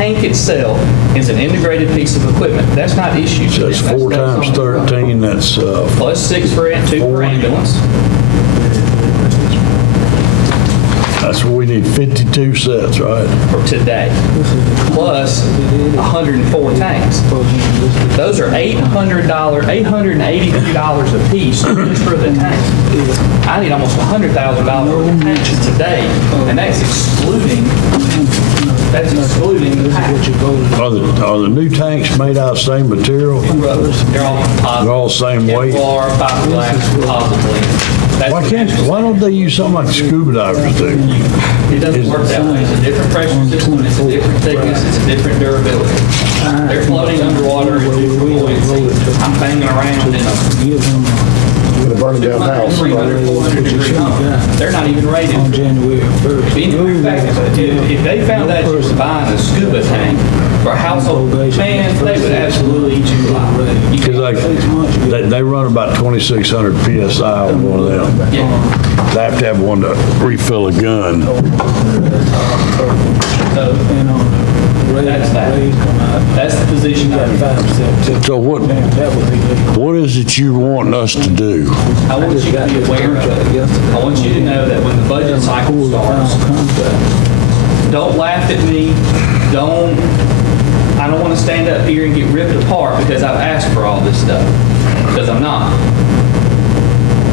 tank itself is an integrated piece of equipment. That's not issued. So it's 4 times 13, that's plus 6 for 2 for ambulance. that's what we need, 52 sets, right? For today, plus 104 tanks. Those are $883 a piece just for the tank. I need almost $100,000 worth of tanks today, and that's excluding the pack. Are the new tanks made out of the same material? They're all composite. They're all same weight? Kevlar, fiberglass, composite blend. Why don't they use something like scuba divers do? It doesn't work that way. It's a different pressure system, it's a different thickness, it's a different durability. They're floating underwater at different buoyancy. I'm banging around in a Burning down house. 300, 400 degree hump. They're not even rated. On January 1st. In fact, if they found out you were buying a scuba tank for a household, man, they would absolutely eat you alive. Because they run about 2,600 PSI on one of them. Yeah. They have to have one to refill a gun. So, that's that. That's the position I'm in. So what is it you want us to do? I want you to be aware of it. I want you to know that when the budget cycle starts, don't laugh at me. I don't want to stand up here and get ripped apart because I've asked for all this stuff. Because I'm not.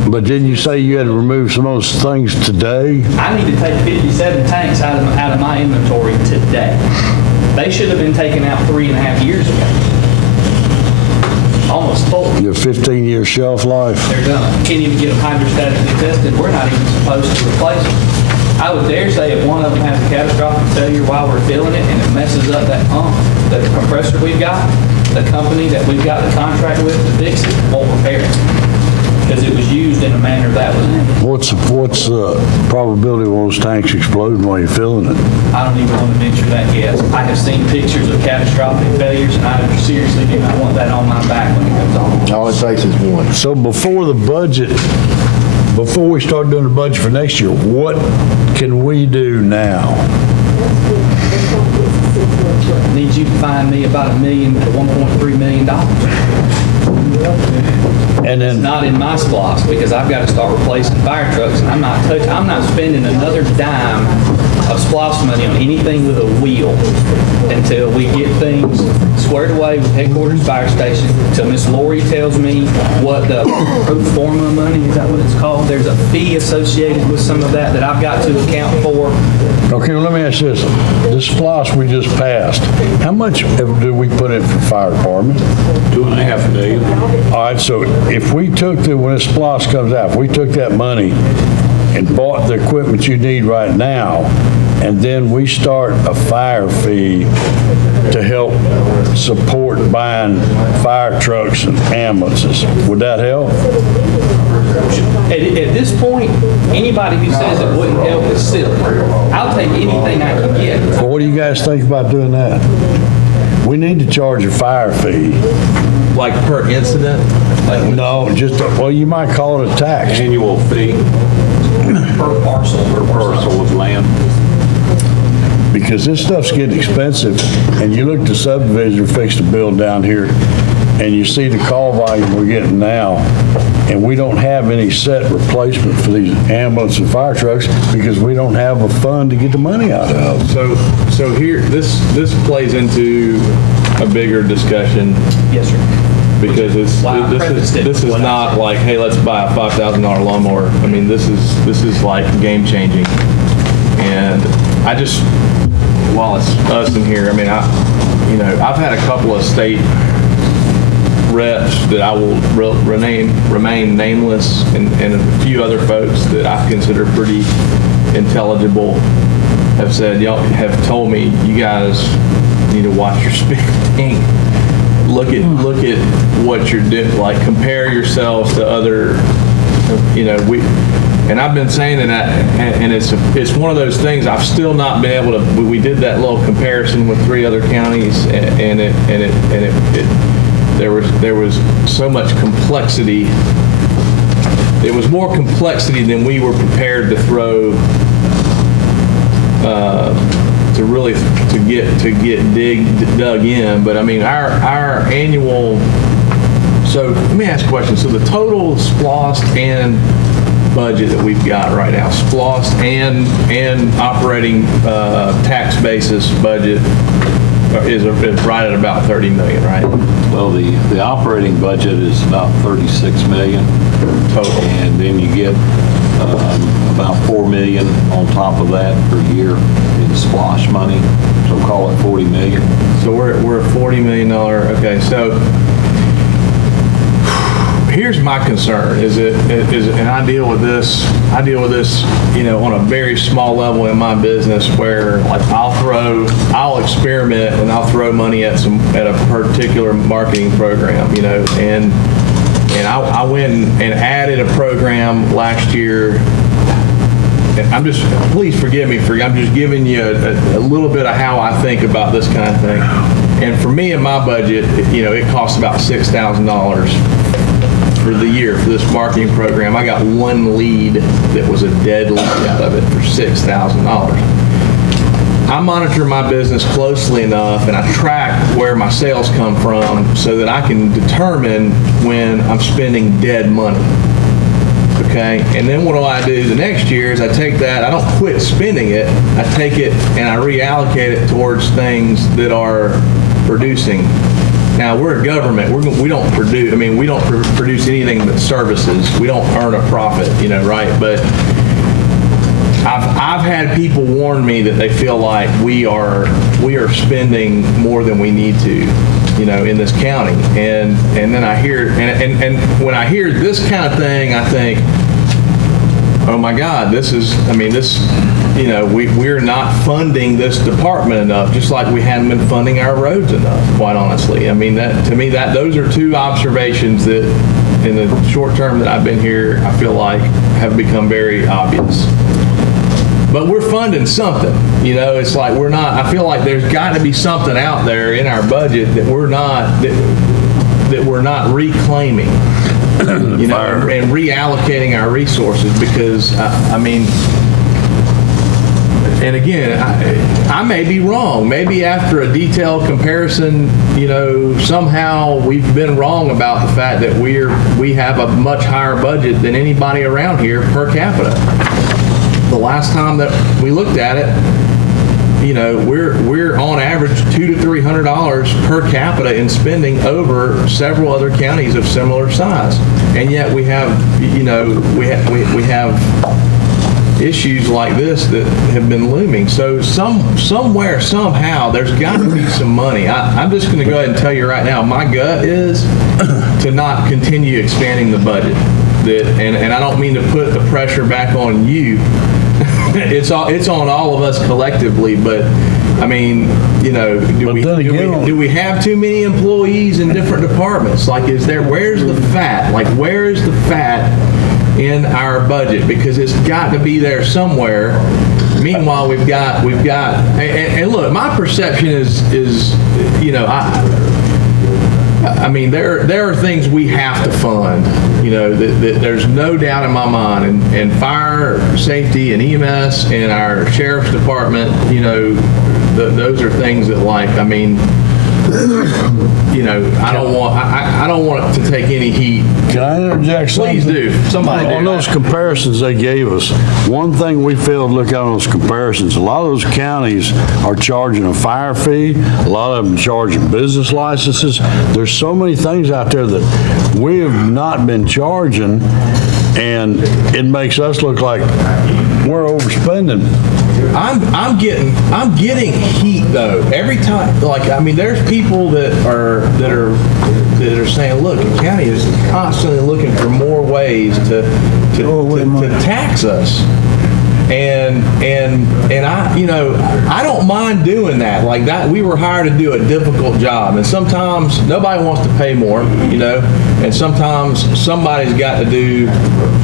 But didn't you say you had to remove some of those things today? I need to take 57 tanks out of my inventory today. They should have been taken out 3.5 years ago. Almost full. Your 15-year shelf life? They're done. Can't even get them hydrostatically tested. We're not even supposed to replace them. I would dare say if one of them has a catastrophic failure while we're filling it and it messes up that pump, the compressor we've got, the company that we've got the contract with to fix it won't repair it. Because it was used in a manner that was intended. What's the probability of those tanks exploding while you're filling it? I don't even want to venture that guess. I have seen pictures of catastrophic failures, and I seriously do not want that on my back when it comes on. All it takes is one. So before we start doing the budget for next year, what can we do now? I need you to find me about $1 million to $1.3 million. And It's then, not in my splosh because I've got to start replacing fire trucks, and I'm not spending another dime of splosh money on anything with a wheel until we get things squared away with headquarters fire station, until Miss Lori tells me what the pro forma money, is that what it's called? There's a fee associated with some of that I've got to account for. okay, well, let me ask you this. The SPLOST we just passed, how much did we put in for fire department? $2.5 million. All right, so if we took when this SPLOST comes out, if we took that money and bought the equipment you need right now, and then we start a fire fee to help support buying fire trucks and ambulances, would that help? At this point, anybody who says it wouldn't help is silly. I'll take anything I can get. Well, what do you guys think about doing that? We need to charge a fire fee. Like per incident? Like No, well, you might call it a tax. annual fee Per parcel. per parcel of land? Because this stuff's getting expensive, and you look at the subdivision we're fixing to build down here, and you see the call volume we're getting now, and we don't have any set replacement for these ambulance and fire trucks because we don't have a fund to get the money out of. So here, this plays into a bigger discussion Yes, sir. because this is not like, hey, let's buy a $5,000 lawnmower. I mean, this is like game changing. And I just, while it's us in here, I mean, I've had a couple of state reps that I will remain nameless, and a few other folks that I consider pretty intelligible have said, y'all have told me, you guys need to watch your spending. Look at what you're doing. Like, compare yourselves to other. And I've been saying that, and it's one of those things. I've still not been able to. We did that little comparison with 3 other counties, and there was so much complexity. It was more complexity than we were prepared to throw really dug in. But I mean, our annual. So let me ask a question. So the total SPLOST and budget that we've got right now, SPLOST and operating tax basis budget is right at about 30 million, right? Well, the operating budget is about 36 million. Total. And then you get about 4 million on top of that per year in SPLOST money. So call it 40 million. So we're a $40 million, okay, so here's my concern, and I deal with this, on a very small level in my business where like I'll experiment and I'll throw money at a particular marketing program, and I went and added a program last year. And please forgive me I'm just giving you a little bit of how I think about this kind of thing. And for me in my budget, it costs about $6,000 for the year for this marketing program. I got one lead that was a dead lead out of it for $6,000. I monitor my business closely enough and I track where my sales come from so that I can determine when I'm spending dead money. Okay, and then what do I do the next year is I take that, I don't quit spending it, I take it and I reallocate it towards things that are producing. Now, we're a government, we don't produce anything but services. We don't earn a profit, right? But I've had people warn me that they feel like we are spending more than we need to, in this county. And then I hear, and when I hear this kind of thing, I think, oh my God, we're not funding this department enough, just like we hadn't been funding our roads enough, quite honestly. I mean, those are two observations that in the short term that I've been here, I feel like have become very obvious. But we're funding something, it's like I feel like there's got to be something out there in our budget that we're not reclaiming, and reallocating our resources because, and again, I may be wrong. Maybe after a detailed comparison, somehow we've been wrong about the fact that we have a much higher budget than anybody around here per capita. The last time that we looked at it, we're on average $200 to $300 per capita in spending over several other counties of similar size, and yet we have we have issues like this that have been looming. So somewhere, somehow, there's got to be some money. I'm just going to go ahead and tell you right now, my gut is to not continue expanding the budget. And I don't mean to put the pressure back on you. It's on all of us collectively, but do we have too many employees in different departments? Like, where's the fat? Like, where is the fat in our budget? Because it's got to be there somewhere. Meanwhile, we've got, and look, my perception is there are things we have to fund, that there's no doubt in my mind, and fire safety and EMS and our sheriff's department, those are things that I don't want to take any heat. Can I interject something? Please do. Somebody do. On those comparisons they gave us, one thing we failed to look at on those comparisons, a lot of those counties are charging a fire fee, a lot of them charging business licenses. There's so many things out there that we have not been charging, and it makes us look like we're overspending. I'm getting heat though every time. There's people that are saying, look, the county is constantly looking for more ways to tax us, and I don't mind doing that. Like that, we were hired to do a difficult job, and sometimes nobody wants to pay more, and sometimes somebody's got to do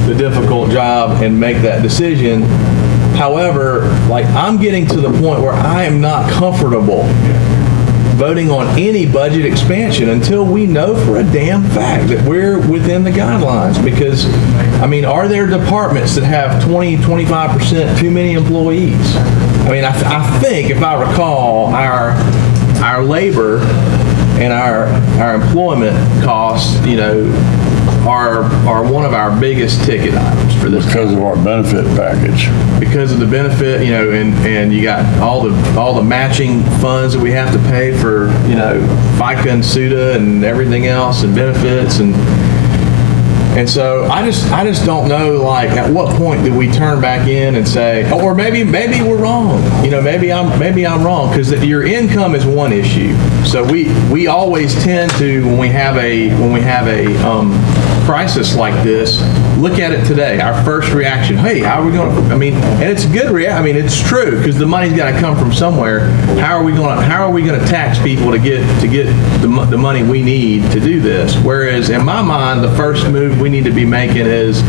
the difficult job and make that decision. However, I'm getting to the point where I am not comfortable voting on any budget expansion until we know for a damn fact that we're within the guidelines. Because, I mean, are there departments that have 20, 25% too many employees? I mean, I think, if I recall, our labor and our employment costs, are one of our biggest ticket items for this. Because of our benefit package. Because of the benefit, and you got all the matching funds that we have to pay for, FICA and SUTA and everything else and benefits and so I just don't know, like, at what point do we turn back in and say, or maybe we're wrong. Maybe I'm wrong, because your income is one issue. So we always tend to, when we have a crisis like this, look at it today. Our first reaction, hey, how are we going to? And it's a good reaction. It's true, because the money's got to come from somewhere. How are we going to tax people to get the money we need to do this? Whereas in my mind, the first move we need to be making is,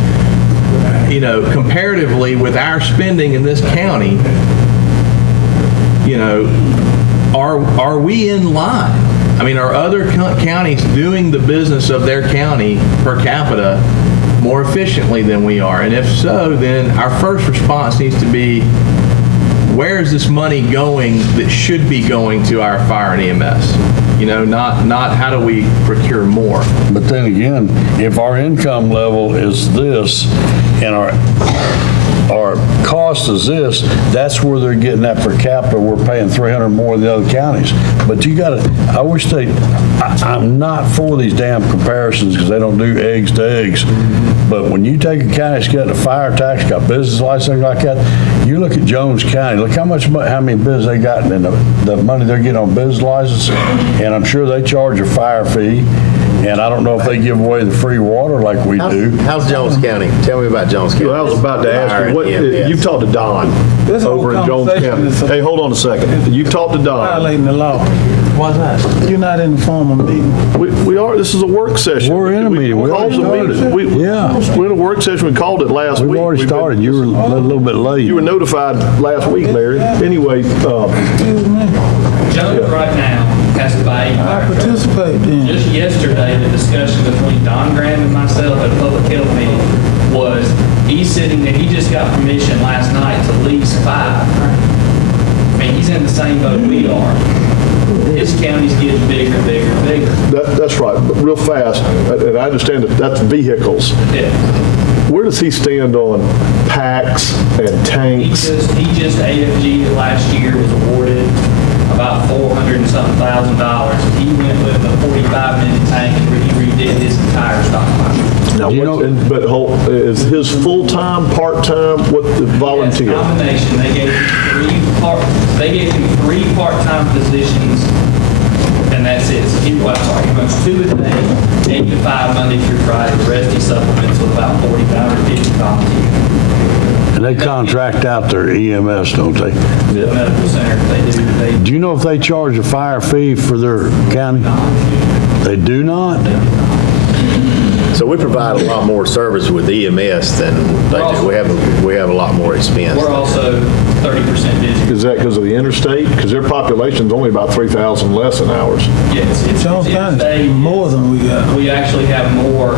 comparatively with our spending in this county, are we in line? Are other counties doing the business of their county per capita more efficiently than we are? And if so, then our first response needs to be, where is this money going that should be going to our fire and EMS? Not how do we procure more? But then again, if our income level is this and our cost is this, that's where they're getting that per capita. We're paying $300 more than the other counties. But I wish I'm not for these damn comparisons, because they don't do eggs to eggs. But when you take a county that's got a fire tax, got business license like that, you look at Jones County, look how many business they got, and the money they're getting on business license, and I'm sure they charge a fire fee. And I don't know if they give away the free water like we do. How's Jones County? Tell me about Jones County. Well, I was about to ask you, you've talked to Don over in Jones County. Hey, hold on a second. You've talked to Don. Violating the law. Why's that? You're not in the formal meeting. We are, this is a work session. We're in a meeting. We called already the meeting. Yeah. We're in a work session. We called it last week. We've already started. You were a little bit late. You were notified last week, Larry. Anyway, Jones right now has to buy a fire I truck. participate then. Just yesterday, the discussion between Don Graham and myself at a public health meeting was, he's sitting there, he just got permission last night to lease 5. He's in the same boat we are. His county's getting bigger, bigger, bigger. that's right. But real fast, and I understand that that's vehicles. Yeah. Where does he stand on packs and tanks? He just AFG last year was awarded about $400 and something thousand. He went with a 45-minute tank and he redid his entire stockpile. Now, but is his full-time, part-time, what the volunteer? Yes, combination. They gave him 3 part-time positions, and that's it. So he runs 2 a day, 8 to 5 Monday through Friday. The rest he supplements with about 45 or 50 volunteers. And they contract out their EMS, don't they? The medical center, they do. Do you know if they charge a fire fee for their county? They do not? So we provide a lot more service with EMS than they do. We have a lot more expense. We're also 30% busier. Is that because of the interstate? Because their population's only about 3,000 less than ours. Yes, it's Jones County is more than we got. We actually have more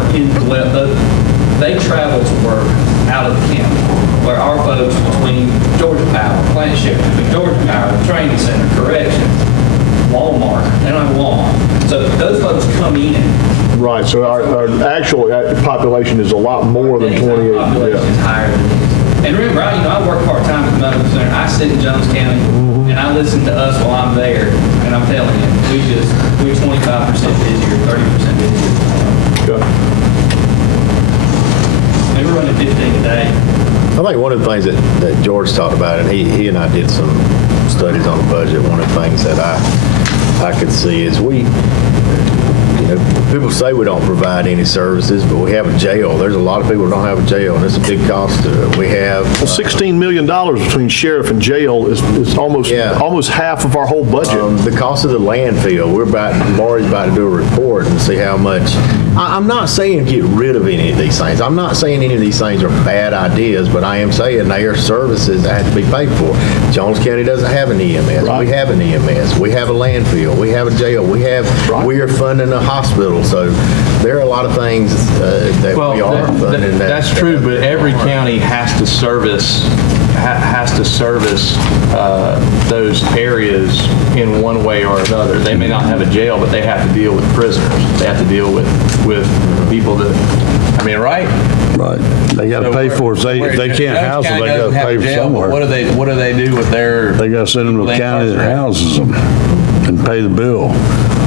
they travel to work out of the county, where our folks between Georgia Power, Plant Shipping, Georgia Power, the training center, corrections, Walmart, they don't have Walmart. So those folks come in. Right, so our actual population is a lot more than 28. Population is higher than this. And remember, I work part-time at the medical center. I sit in Jones County, and I listen to us while I'm there, and I'm telling you, we're 25% busier, 30% busier. Okay. We're running 15 a day. I think one of the things that George talked about, and he and I did some studies on the budget, one of the things that I could see is people say we don't provide any services, but we have a jail. There's a lot of people who don't have a jail, and it's a big cost to it. We have... Well, $16 million between sheriff and jail is almost half of our whole budget. The cost of the landfill, Lori's about to do a report and see how much I'm not saying get rid of any of these things. I'm not saying any of these things are bad ideas, but I am saying they are services that have to be paid for. Jones County doesn't have an EMS. We have an EMS. We have a landfill. We have a jail. We are funding a hospital. So there are a lot of things that we are funding. That's true, but every county has to service those areas in one way or another. They may not have a jail, but they have to deal with prisoners. They have to deal with people that, I mean, right? Right. They got to pay for it. If they can't house them, they got to pay for somewhere. What do they do with their? They got to send them to the county that houses them and pay the bill.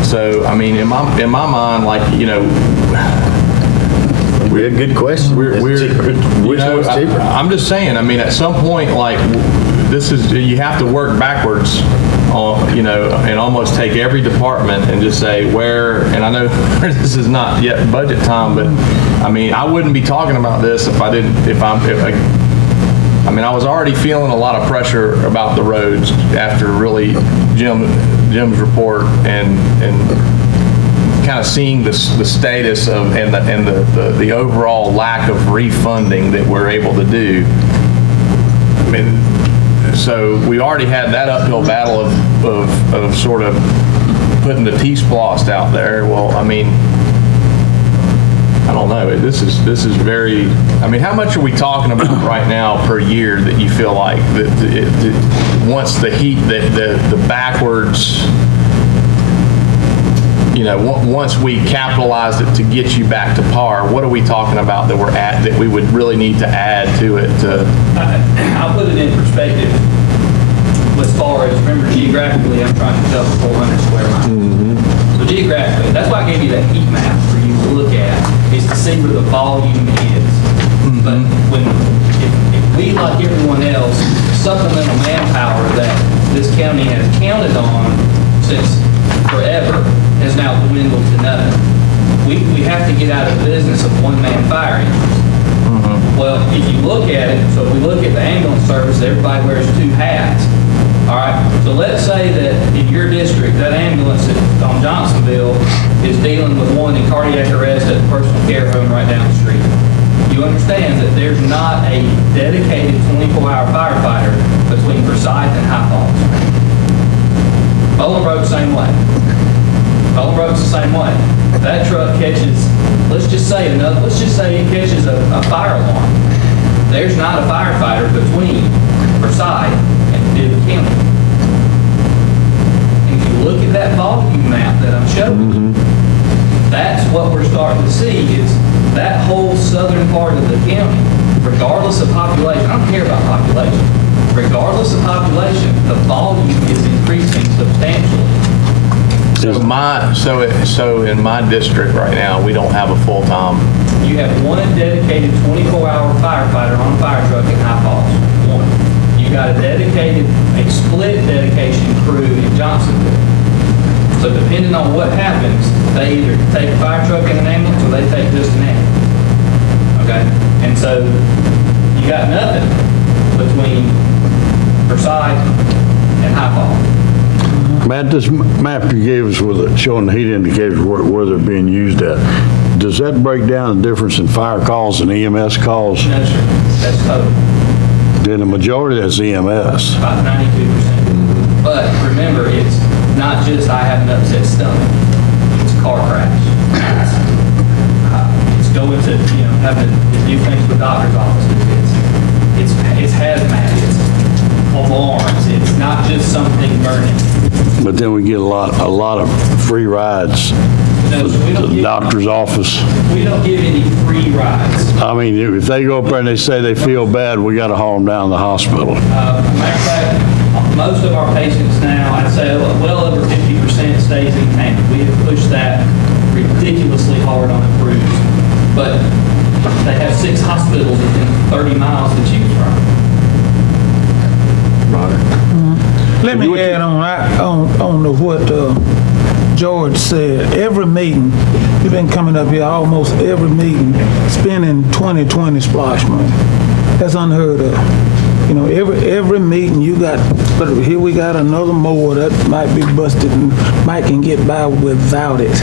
So, I mean, in my mind, like, you know, We had a good question. Which one's cheaper? I'm just saying, I mean, at some point, like, you have to work backwards, you know, and almost take every department and just say where, and I know this is not yet budget time, but I mean, I wouldn't be talking about this if I was already feeling a lot of pressure about the roads after really Jim's report and kind of seeing the status of and the overall lack of refunding that we're able to do. I mean, so we already had that uphill battle of sort of putting the T-splost out there. Well, I mean, I don't know. This is very. I mean, how much are we talking about right now per year that you feel like that once the backwards. You know, once we capitalized it to get you back to par, what are we talking about that we would really need to add to it? I'll put it in perspective as far as, remember, geographically, I'm trying to cover 400 square miles. So geographically, that's why I gave you that heat map for you to look at, is to see where the volume is. But if we, like everyone else, supplemental manpower that this county has counted on since forever, has now dwindled to nothing. We have to get out of the business of one-man fire engines. Well, if you look at it, so if we look at the ambulance service, everybody wears two hats. All right, so let's say that in your district, that ambulance on Johnsonville is dealing with one in cardiac arrest at the personal care home right down the street. You understand that there's not a dedicated 24-hour firefighter between Forsyth and High Falls. Bowling Road's the same way. Bowling Road's the same way. That truck catches, let's just say it catches a fire alarm. There's not a firefighter between Forsyth and Bibb County. And if you look at that volume map that I'm showing you, that's what we're starting to see is that whole southern part of the county, regardless of population, I don't care about population, regardless of population, the volume is increasing substantially. So in my district right now, we don't have a full-time. You have one dedicated 24-hour firefighter on a fire truck in High Falls. One. You got a split dedication crew in Johnsonville. So depending on what happens, they either take a fire truck and an ambulance or they take just an ambulance. Okay? And so you got nothing between Forsyth and High Falls. Matt, this map you gave us showing the heat indicators where they're being used at, does that break down the difference in fire calls and EMS calls? No, sir. That's total. Then the majority that's EMS. About 92%. But remember, it's not just I have an upset stomach. It's a car crash. It's going to, having to do things with doctor's offices. It's hazmat. It's alarms. It's not just something burning. But then we get a lot of free rides No, so we to don't the give, doctor's office. we don't give any free rides. I mean, if they go up there and they say they feel bad, we got to haul them down to the hospital. Matter of fact, most of our patients now, I'd say well over 50% stays in county. We have pushed that ridiculously hard on the crews. But they have 6 hospitals within 30 miles to choose from. Let me add on to what George said. Every meeting, you've been coming up here almost every meeting, spending 2020 splash money. That's unheard of. Every meeting you got, but here we got another mower that might be busted and Mike can get by without it.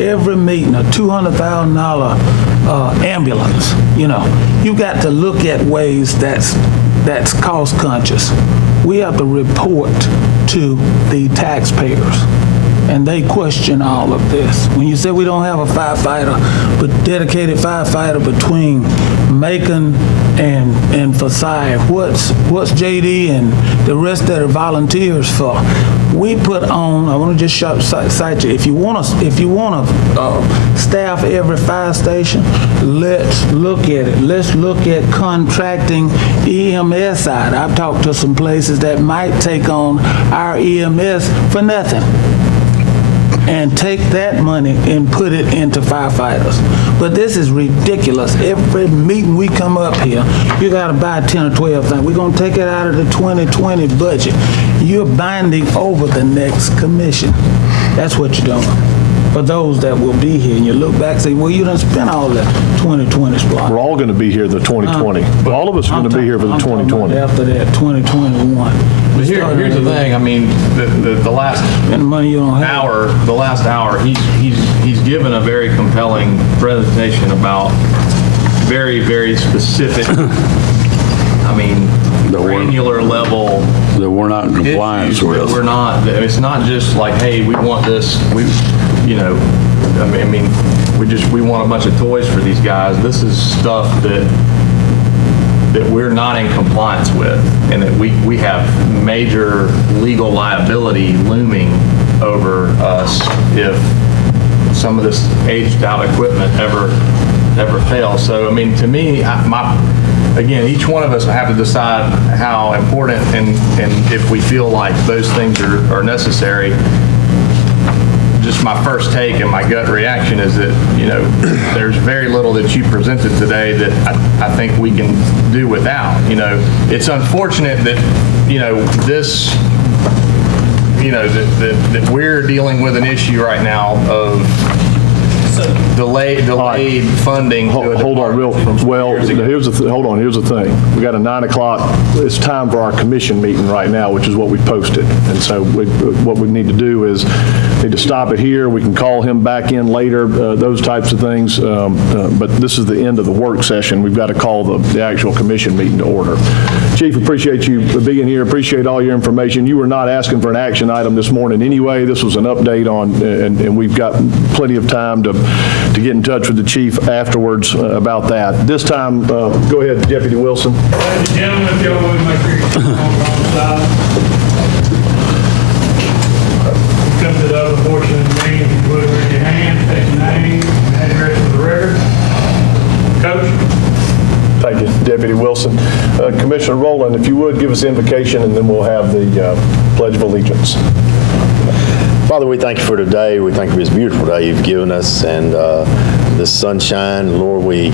every meeting, a $200,000 ambulance. You know, you got to look at ways that's cost conscious. We have to report to the taxpayers, and they question all of this. When you say we don't have a firefighter, but dedicated firefighter between Macon and Forsyth, what's JD and the rest that are volunteers for? We put on, I want to just cite you, if you want to staff every fire station, let's look at it. Let's look at contracting EMS side. I've talked to some places that might take on our EMS for nothing and take that money and put it into firefighters. But this is ridiculous. Every meeting we come up here, you got to buy 10 or 12 things. We're going to take it out of the 2020 budget. You're binding over the next commission. That's what you're doing. For those that will be here, and you look back and say, well, you done spent all that 2020 spot. We're all going to be here the 2020. All of us are going to be here for the 2020. After that, 2021. But here's the thing, I mean, the last And money you don't have. the last hour, he's given a very compelling presentation about very, very specific, I mean, granular level That we're not in compliance issues that with. we're not, it's not just like, hey, we want this, I mean, we want a bunch of toys for these guys. This is stuff that we're not in compliance with, and that we have major legal liability looming over us if some of this aged out equipment ever fails. So, I mean, to me, again, each one of us have to decide how important and if we feel like those things are necessary. Just my first take and my gut reaction is that, there's very little that you presented today that I think we can do without. It's unfortunate that, this, that we're dealing with an issue right now of delayed funding. Hold on, here's the thing. We got a 9 o'clock, it's time for our commission meeting right now, which is what we posted. And so what we need to do is need to stop it here. We can call him back in later, those types of things. But this is the end of the work session. We've got to call the actual commission meeting to order. Chief, appreciate you being here. Appreciate all your information. You were not asking for an action item this morning anyway. This was an update on, and we've got plenty of time to get in touch with the chief afterwards about that. This time, go ahead, Deputy Wilson. Ladies and gentlemen, if y'all would make sure you're on the wrong side. Come to the other portion of the meeting, if you would, raise your hand, state your name, and address for the record. Coach? Thank you, Deputy Wilson. Commissioner Rowland, if you would, give us the invocation, and then we'll have the Pledge of Allegiance. Father, we thank you for today. We thank you for this beautiful day you've given us and this sunshine. Lord, we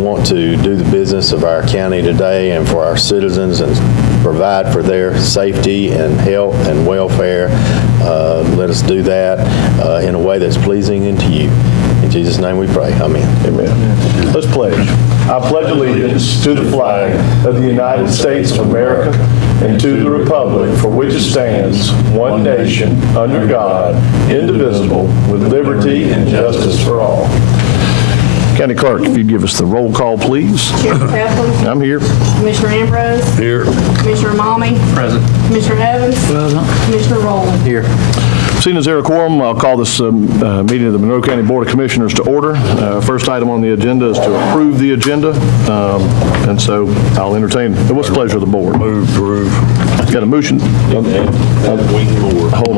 want to do the business of our county today and for our citizens and provide for their safety and health and welfare. Let us do that in a way that's pleasing unto you. In Jesus' name we pray. Amen. Amen. Let's pledge. I pledge allegiance to the flag of the United States of America and to the republic for which it stands, one nation, under God, indivisible, with liberty and justice for all. County Clerk, if you'd give us the roll call, please. Chairman Pepley. I'm here. Commissioner Ambrose. Here. Commissioner Malmy. Present. Commissioner Evans. Present. Commissioner Rowland. Here. Seeing as there are quorum, I'll call this meeting of the Monroe County Board of Commissioners to order. First item on the agenda is to approve the agenda, and so I'll entertain. What's the pleasure of the board? Move, approve. Got a motion? Hold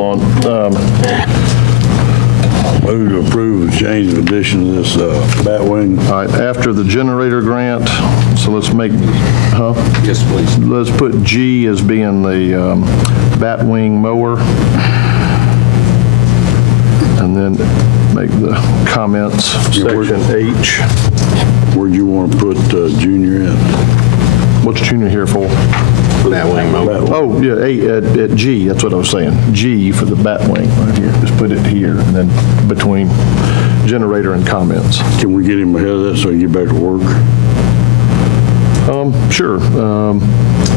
on. Move to approve the change of addition to this bat wing. All right, after the generator grant, so let's make, Yes, please. let's put G as being the bat wing mower. And then make the comments section H. Where'd you want to put Junior in? What's Junior here for? That wing mower. Oh, yeah, at G, that's what I was saying. G for the bat wing right here. Just put it here and then between generator and comments. Can we get him ahead of that so he can get back to work? Sure.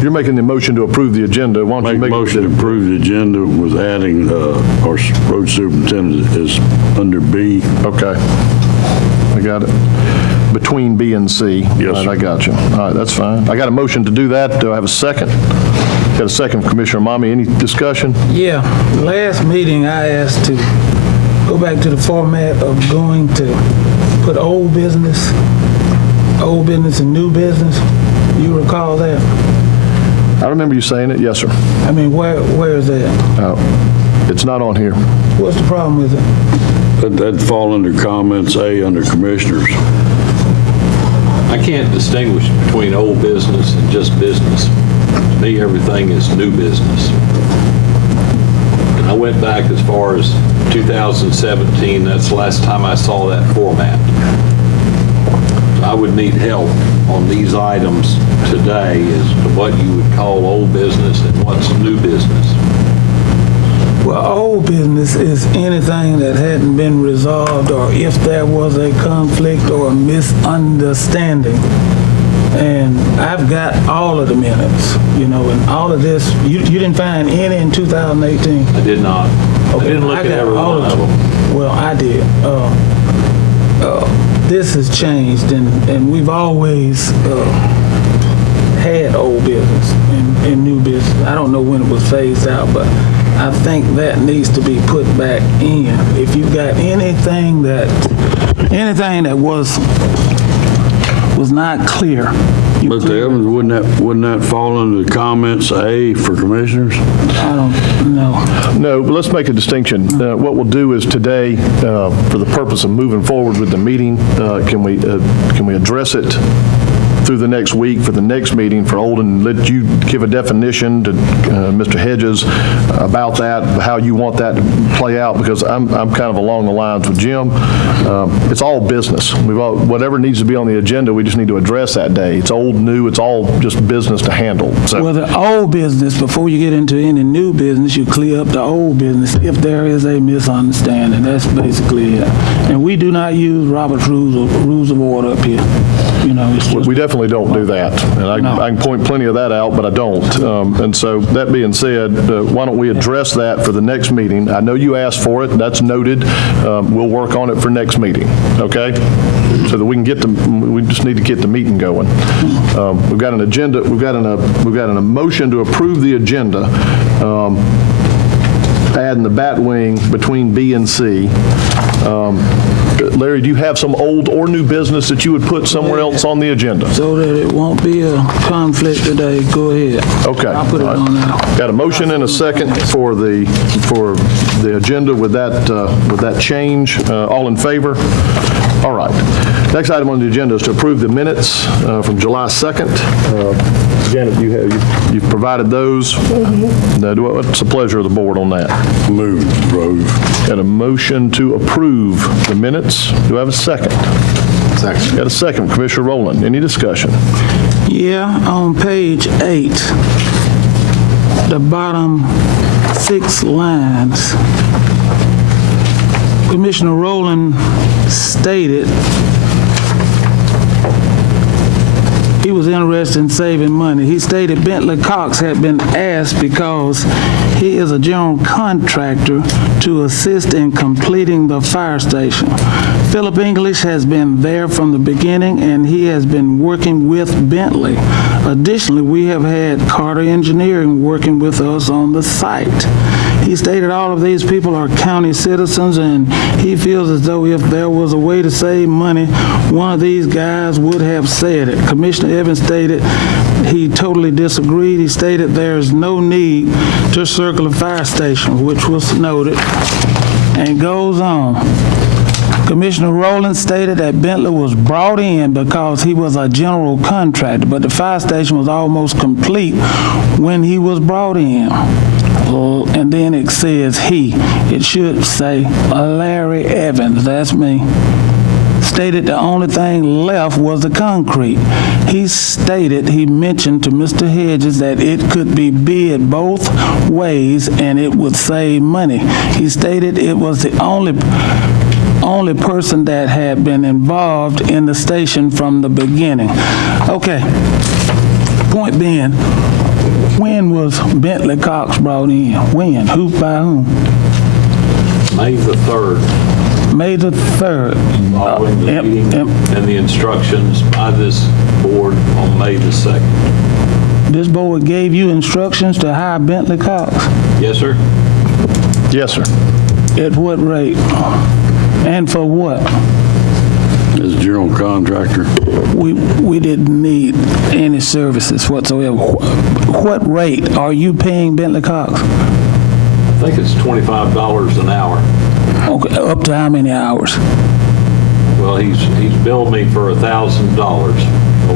You're making the motion to approve the agenda. Why don't you Make a make motion to approve the agenda with adding our road superintendent is under B. Okay. I got it. Between B and C. Yes, All right, sir. I got you. All right, that's fine. I got a motion to do that. Do I have a second? Got a second, Commissioner Mommy. Any discussion? Yeah, last meeting I asked to go back to the format of going to put old business and new business. You recall that? I remember you saying it. Yes, sir. I mean, where is that? It's not on here. What's the problem with it? That'd fall under comments A under commissioners. I can't distinguish between old business and just business. To me, everything is new business. And I went back as far as 2017. That's the last time I saw that format. I would need help on these items today as to what you would call old business and what's new business. Well, old business is anything that hadn't been resolved, or if there was a conflict or a misunderstanding. And I've got all of the minutes, and all of this. You didn't find any in 2018? I did not. I didn't look at got every all one of them. them. Well, I did. This has changed, and we've always had old business and new business. I don't know when it was phased out, but I think that needs to be put back in. If you've got anything that was not clear. Mr. Evans, wouldn't that fall under the comments A for commissioners? I don't know. No, but let's make a distinction. What we'll do is today, for the purpose of moving forward with the meeting, can we address it through the next week for the next meeting for old, and let you give a definition to Mr. Hedges about that, how you want that to play out, because I'm kind of along the lines with Jim. It's all business. Whatever needs to be on the agenda, we just need to address that day. It's old, new, it's all just business to handle. So. Well, the old business, before you get into any new business, you clear up the old business if there is a misunderstanding. That's basically it. And we do not use Robert's rules of order up here. It's just, We definitely don't do that. And I can point plenty of that out, but I don't. And so that being said, why don't we address that for the next meeting? I know you asked for it. That's noted. We'll work on it for next meeting, okay? So that we can we just need to get the meeting going. We've got an agenda, we've got a motion to approve the agenda, adding the bat wing between B and C. Larry, do you have some old or new business that you would put somewhere else on the agenda? so that it won't be a conflict today, go ahead. Okay. I'll put it on now. Got a motion and a second for the agenda with that change. All in favor? All right. Next item on the agenda is to approve the minutes from July 2nd. Janet, you've provided those. Now, what's the pleasure of the board on that? Move, Rove. Got a motion to approve the minutes. Do I have a second? Second. Got a second, Commissioner Rowland. Any discussion? Yeah, on page 8, the bottom 6 lines, Commissioner Rowland stated he was interested in saving money. He stated Bentley Cox had been asked because he is a general contractor to assist in completing the fire station. Philip English has been there from the beginning, and he has been working with Bentley. Additionally, we have had Carter Engineering working with us on the site. He stated all of these people are county citizens, and he feels as though if there was a way to save money, one of these guys would have said it. Commissioner Evans stated he totally disagreed. He stated there's no need to circle a fire station, which was noted, and goes on. Commissioner Rowland stated that Bentley was brought in because he was a general contractor, but the fire station was almost complete when he was brought in. And then it says he. It should say Larry Evans, that's me. Stated the only thing left was the concrete. He stated he mentioned to Mr. Hedges that it could be bid both ways and it would save money. He stated it was the only person that had been involved in the station from the beginning. Okay, point being, when was Bentley Cox brought in? When? Who, by whom? May the 3rd, May the 3rd. following the Yep, meeting yep. and the instructions by this board on May the 2nd. This board gave you instructions to hire Bentley Cox. Yes, sir? Yes, sir. At what rate? And for what? As general contractor. We didn't need any services whatsoever. What rate are you paying Bentley Cox? I think it's $25 an hour. Okay, up to how many hours? Well, he's billed me for $1,000. So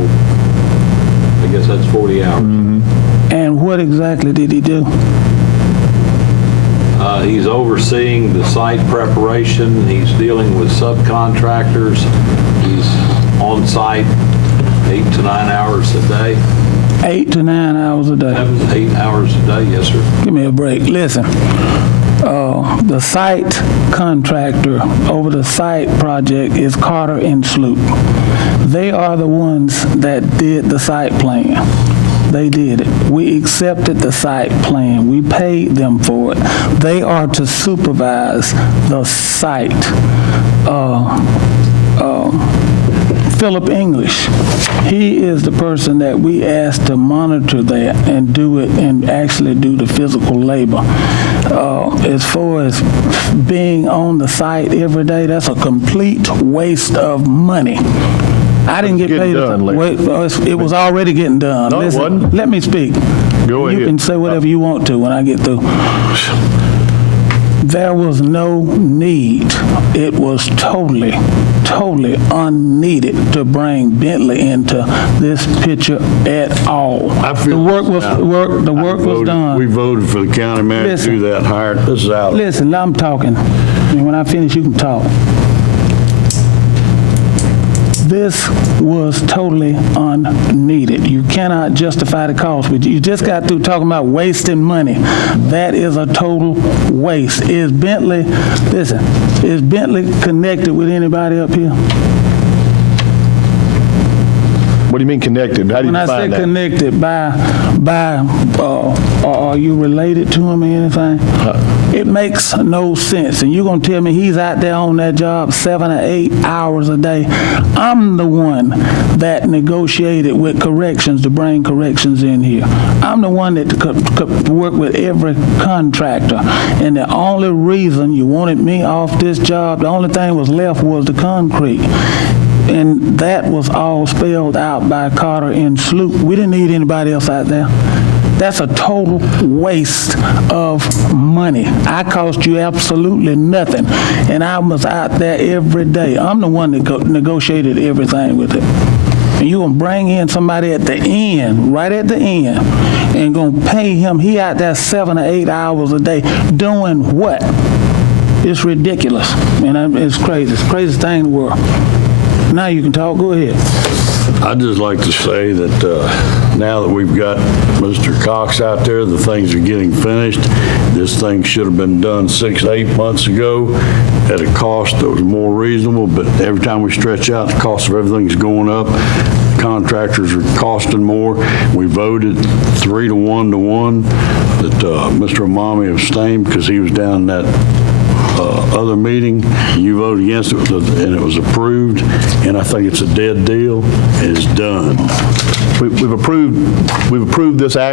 I guess that's 40 hours. And what exactly did he do? He's overseeing the site preparation. He's dealing with subcontractors. He's on site 8 to 9 hours a day. 8 to 9 hours a day. 7 to 8 hours a day, yes, sir. Give me a break. Listen, the site contractor over the site project is Carter and Sloop. They are the ones that did the site plan. They did it. We accepted the site plan. We paid them for it. They are to supervise the site. Philip English, he is the person that we asked to monitor that and do it and actually do the physical labor. As far as being on the site every day, that's a complete waste of money. I didn't get getting paid. done, Larry. It was already getting done. No, it Listen, wasn't. let me speak. Go ahead. You can say whatever you want to when I get through. There was no need. It was totally unneeded to bring Bentley into this picture at all. The work was done. We voted for the county manager to do that, hired, this is out. Listen, I'm talking. And when I finish, you can talk. This was totally unneeded. You cannot justify the cost, but you just got through talking about wasting money. That is a total waste. Is Bentley connected with anybody up here? What do you mean connected? How do you When I say define that? connected, are you related to him or anything? It makes no sense. And you're going to tell me he's out there on that job 7 or 8 hours a day. I'm the one that negotiated with corrections to bring corrections in here. I'm the one that could work with every contractor. And the only reason you wanted me off this job, the only thing was left was the concrete. And that was all spelled out by Carter and Sloop. We didn't need anybody else out there. That's a total waste of money. I cost you absolutely nothing. And I was out there every day. I'm the one that negotiated everything with it. And you're going to bring in somebody at the end, right at the end, and going to pay him. He out there 7 or 8 hours a day doing what? It's ridiculous. And it's crazy. It's the craziest thing in the world. Now you can talk. Go ahead. I'd just like to say that now that we've got Mr. Cox out there, the things are getting finished. This thing should have been done 6 to 8 months ago at a cost that was more reasonable, but every time we stretch out, the cost of everything's going up. Contractors are costing more. We voted 3 to 1 that Mr. Amami abstained because he was down in that other meeting. You voted against it, and it was approved, and I think it's a dead deal. It's done. We've approved this act.